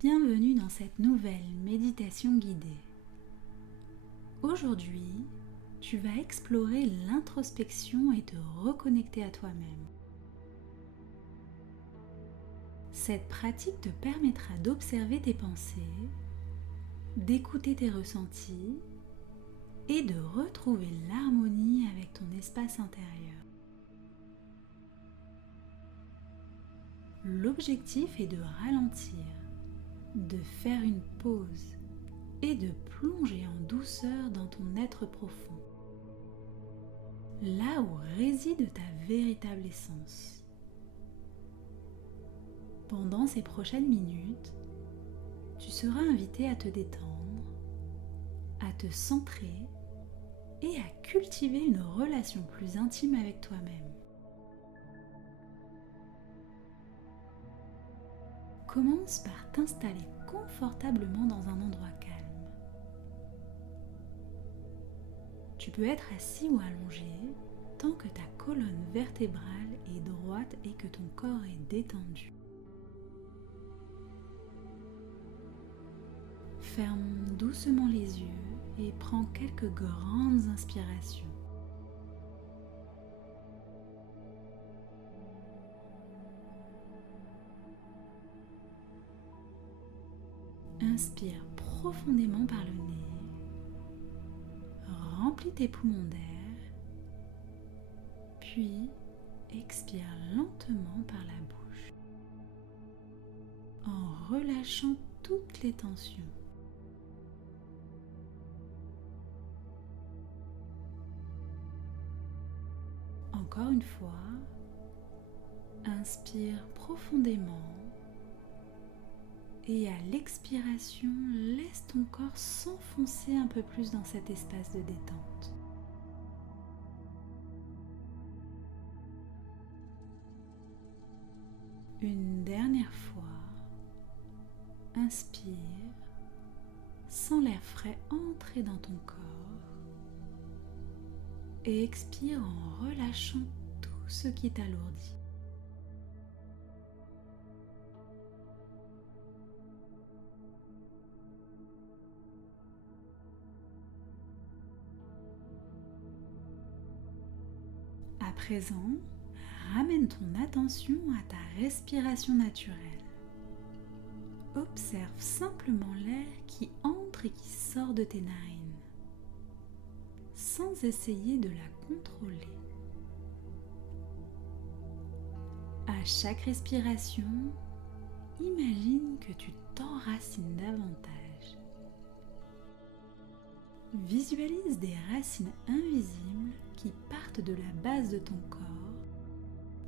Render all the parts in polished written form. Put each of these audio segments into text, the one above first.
Bienvenue dans cette nouvelle méditation guidée. Aujourd'hui, tu vas explorer l'introspection et te reconnecter à toi-même. Cette pratique te permettra d'observer tes pensées, d'écouter tes ressentis et de retrouver l'harmonie avec ton espace intérieur. L'objectif est de ralentir, de faire une pause et de plonger en douceur dans ton être profond, là où réside ta véritable essence. Pendant ces prochaines minutes, tu seras invité à te détendre, à te centrer et à cultiver une relation plus intime avec toi-même. Commence par t'installer confortablement dans un endroit calme. Tu peux être assis ou allongé tant que ta colonne vertébrale est droite et que ton corps est détendu. Ferme doucement les yeux et prends quelques grandes inspirations. Inspire profondément par le nez, remplis tes poumons d'air, puis expire lentement par la bouche, en relâchant toutes les tensions. Encore une fois, inspire profondément. Et à l'expiration, laisse ton corps s'enfoncer un peu plus dans cet espace de détente. Une dernière fois, inspire, sens l'air frais entrer dans ton corps et expire en relâchant tout ce qui t'alourdit. À présent, ramène ton attention à ta respiration naturelle. Observe simplement l'air qui entre et qui sort de tes narines, sans essayer de la contrôler. À chaque respiration, imagine que tu t'enracines davantage. Visualise des racines invisibles qui partent de la base de ton corps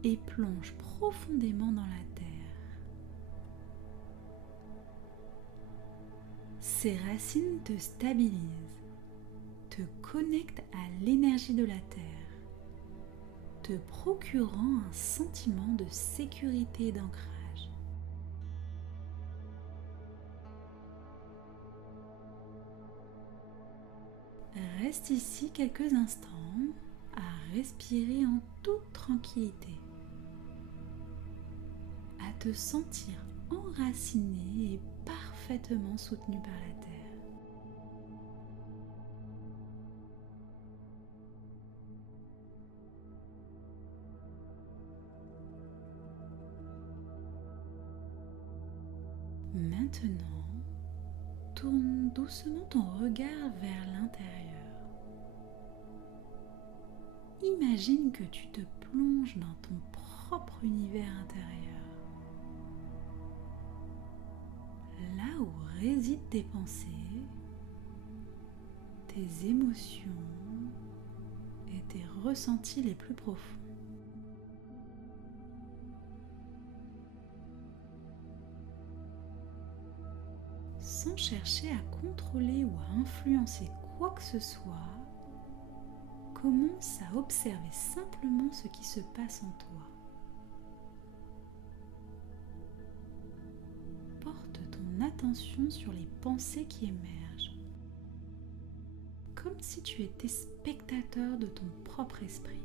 et plongent profondément dans la terre. Ces racines te stabilisent, te connectent à l'énergie de la terre, te procurant un sentiment de sécurité et d'ancrage. Reste ici quelques instants à respirer en toute tranquillité, à te sentir enraciné et parfaitement soutenu par la terre. Maintenant, tourne doucement ton regard vers l'intérieur. Imagine que tu te plonges dans ton propre univers intérieur, là où résident tes pensées, tes émotions et tes ressentis les plus profonds. Sans chercher à contrôler ou à influencer quoi que ce soit, commence à observer simplement ce qui se passe en toi. Porte ton attention sur les pensées qui émergent, comme si tu étais spectateur de ton propre esprit.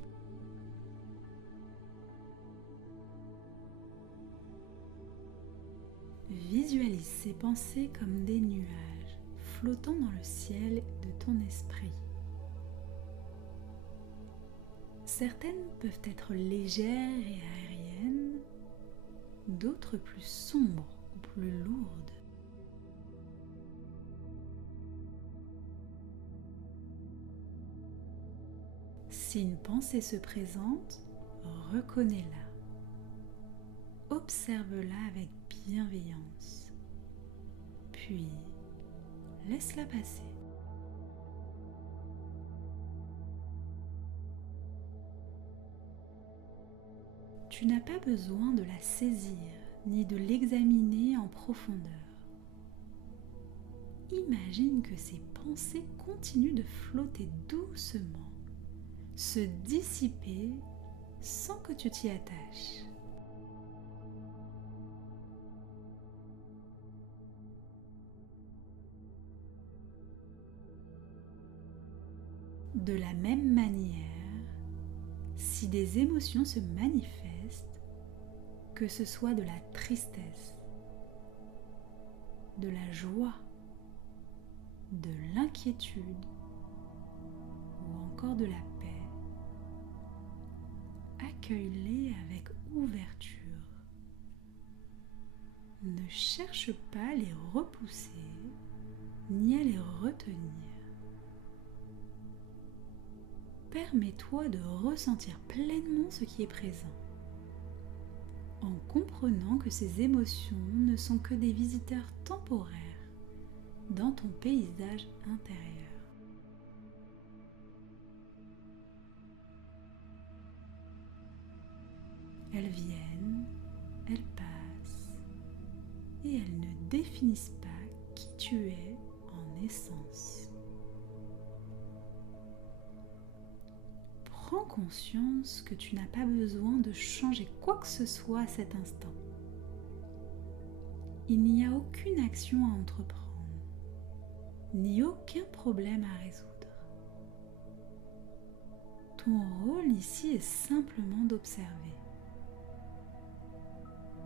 Visualise ces pensées comme des nuages flottant dans le ciel de ton esprit. Certaines peuvent être légères et aériennes, d'autres plus sombres ou plus lourdes. Si une pensée se présente, reconnais-la. Observe-la avec bienveillance, puis laisse-la passer. Tu n'as pas besoin de la saisir ni de l'examiner en profondeur. Imagine que ces pensées continuent de flotter doucement, se dissiper sans que tu t'y attaches. De la même manière, si des émotions se manifestent, que ce soit de la tristesse, de la joie, de l'inquiétude ou encore de la paix, accueille-les avec ouverture. Ne cherche pas à les repousser ni à les retenir. Permets-toi de ressentir pleinement ce qui est présent, en comprenant que ces émotions ne sont que des visiteurs temporaires dans ton paysage intérieur. Elles viennent, elles passent, et elles ne définissent pas qui tu es en essence. Prends conscience que tu n'as pas besoin de changer quoi que ce soit à cet instant. Il n'y a aucune action à entreprendre, ni aucun problème à résoudre. Ton rôle ici est simplement d'observer.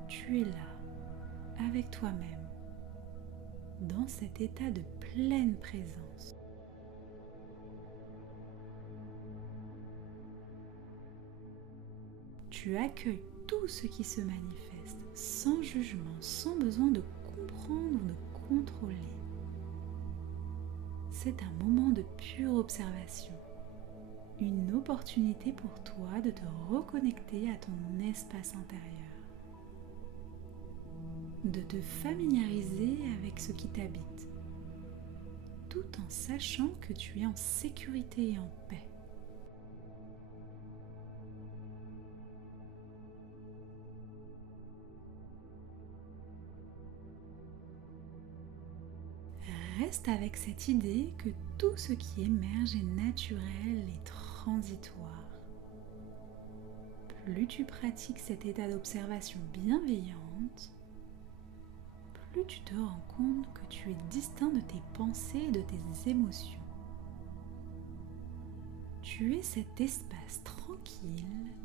Tu es là, avec toi-même, dans cet état de pleine présence. Tu accueilles tout ce qui se manifeste, sans jugement, sans besoin de comprendre ou de contrôler. C'est un moment de pure observation, une opportunité pour toi de te reconnecter à ton espace intérieur, de te familiariser avec ce qui t'habite, tout en sachant que tu es en sécurité et en paix. Reste avec cette idée que tout ce qui émerge est naturel et transitoire. Plus tu pratiques cet état d'observation bienveillante, plus tu te rends compte que tu es distinct de tes pensées et de tes émotions. Tu es cet espace tranquille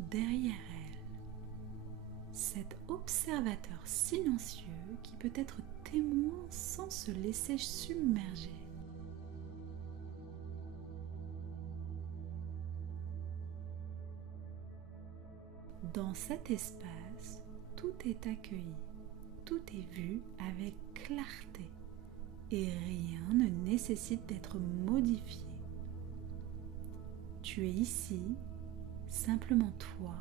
derrière elle, cet observateur silencieux qui peut être témoin sans se laisser submerger. Dans cet espace, tout est accueilli, tout est vu avec clarté et rien ne nécessite d'être modifié. Tu es ici, simplement toi,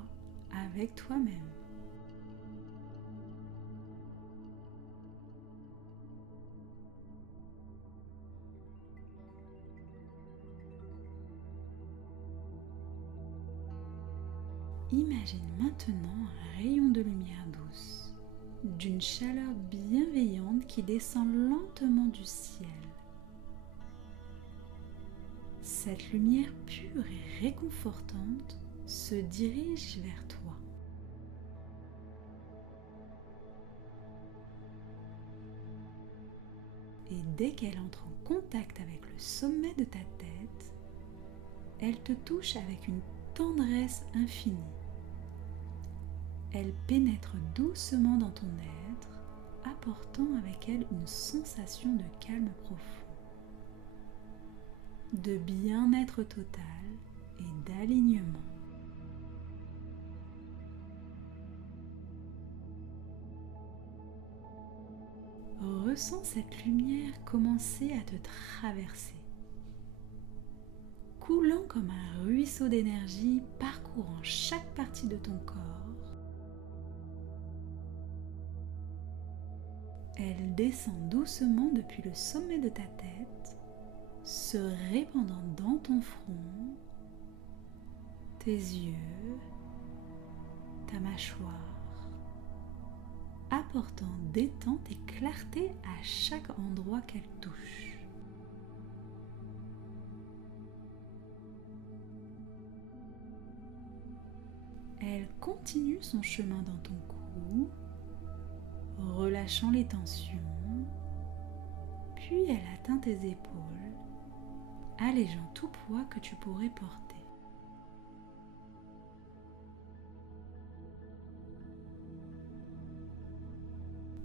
avec toi-même. Imagine maintenant un rayon de lumière douce, d'une chaleur bienveillante qui descend lentement du ciel. Cette lumière pure et réconfortante se dirige vers toi. Et dès qu'elle entre en contact avec le sommet de ta tête, elle te touche avec une tendresse infinie. Elle pénètre doucement dans ton être apportant avec elle une sensation de calme profond, de bien-être total et d'alignement. Ressens cette lumière commencer à te traverser, coulant comme un ruisseau d'énergie parcourant chaque partie de ton corps. Elle descend doucement depuis le sommet de ta tête, se répandant dans ton front, tes yeux, ta mâchoire, apportant détente et clarté à chaque endroit qu'elle touche. Elle continue son chemin dans ton cou, relâchant les tensions, puis elle atteint tes épaules, allégeant tout poids que tu pourrais porter.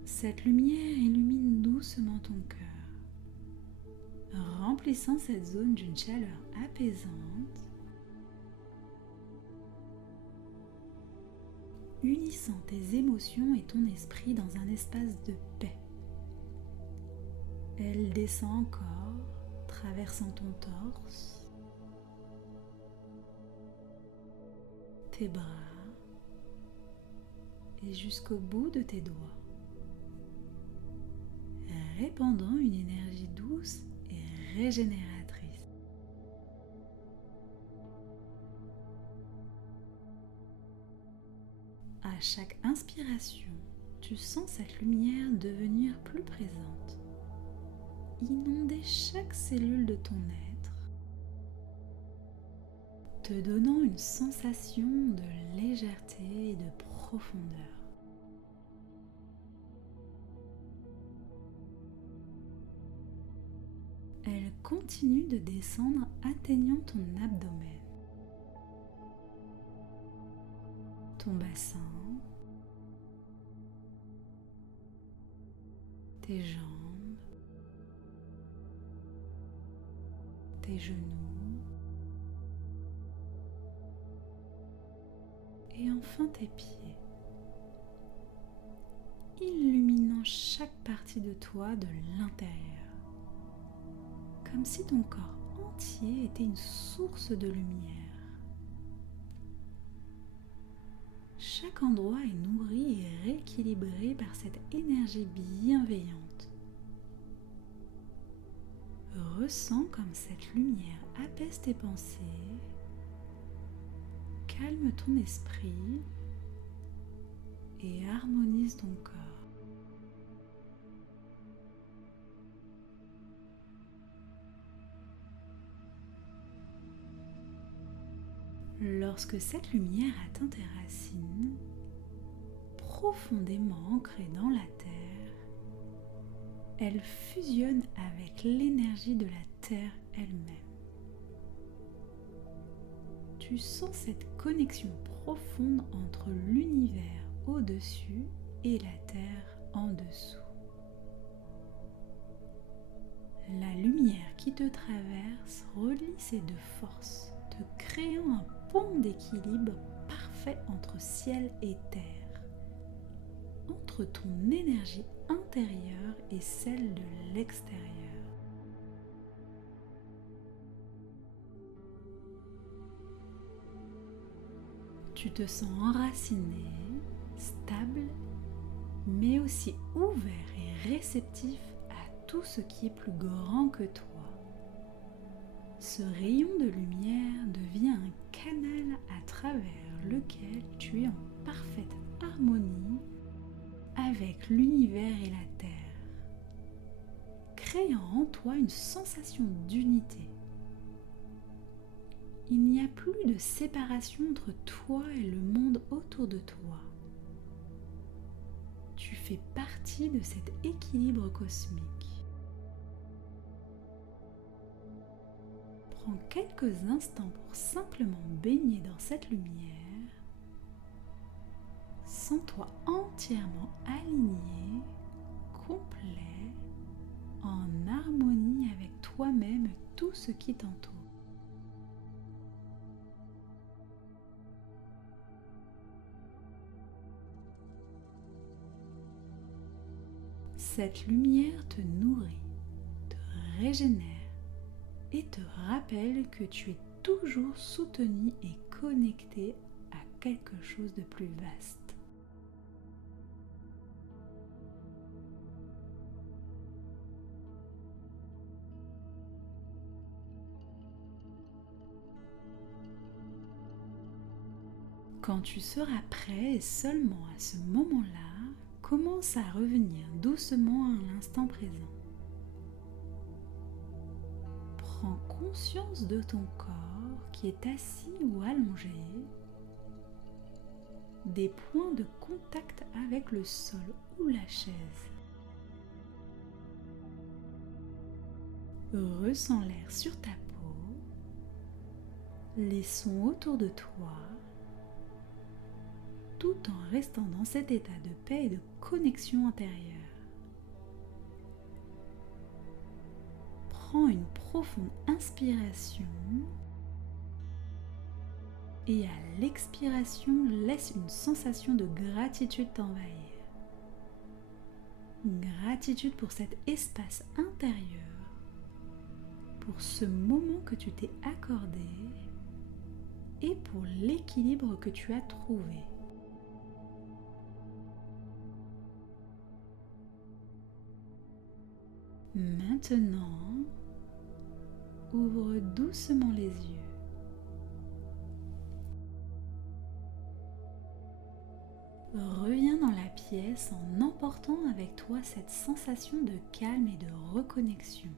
Cette lumière illumine doucement ton cœur, remplissant cette zone d'une chaleur apaisante, unissant tes émotions et ton esprit dans un espace de paix. Elle descend encore, traversant ton torse, tes bras et jusqu'au bout de tes doigts, répandant une énergie douce et régénératrice. À chaque inspiration, tu sens cette lumière devenir plus présente, inonder chaque cellule de ton être, te donnant une sensation de légèreté et de profondeur. Elle continue de descendre, atteignant ton abdomen, ton bassin, tes jambes, tes genoux et enfin tes pieds, illuminant chaque partie de toi de l'intérieur, comme si ton corps entier était une source de lumière. Chaque endroit est nourri et rééquilibré par cette énergie bienveillante. Ressens comme cette lumière apaise tes pensées, calme ton esprit et harmonise ton corps. Lorsque cette lumière atteint tes racines, profondément ancrées dans la terre, elle fusionne avec l'énergie de la terre elle-même. Tu sens cette connexion profonde entre l'univers au-dessus et la terre en dessous. La lumière qui te traverse relie ces deux forces, te créant un pont d'équilibre parfait entre ciel et terre, entre ton énergie intérieure et celle de l'extérieur. Tu te sens enraciné, stable, mais aussi ouvert et réceptif à tout ce qui est plus grand que toi. Ce rayon de lumière devient un canal à travers lequel tu es en parfaite harmonie avec l'univers et la terre, créant en toi une sensation d'unité. Il n'y a plus de séparation entre toi et le monde autour de toi. Tu fais partie de cet équilibre cosmique. Prends quelques instants pour simplement baigner dans cette lumière. Sens-toi entièrement aligné, complet, en harmonie avec toi-même et tout ce qui t'entoure. Cette lumière te nourrit, te régénère et te rappelle que tu es toujours soutenu et connecté à quelque chose de plus vaste. Quand tu seras prêt, et seulement à ce moment-là, commence à revenir doucement à l'instant présent. Prends conscience de ton corps qui est assis ou allongé, des points de contact avec le sol ou la chaise. Ressens l'air sur ta peau, les sons autour de toi, tout en restant dans cet état de paix et de connexion intérieure. Prends une profonde inspiration et à l'expiration, laisse une sensation de gratitude t'envahir. Gratitude pour cet espace intérieur, pour ce moment que tu t'es accordé et pour l'équilibre que tu as trouvé. Maintenant, ouvre doucement les yeux. Reviens dans la pièce en emportant avec toi cette sensation de calme et de reconnexion.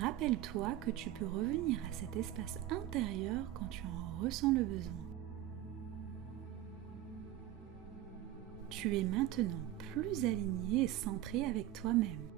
Rappelle-toi que tu peux revenir à cet espace intérieur quand tu en ressens le besoin. Tu es maintenant plus aligné et centré avec toi-même.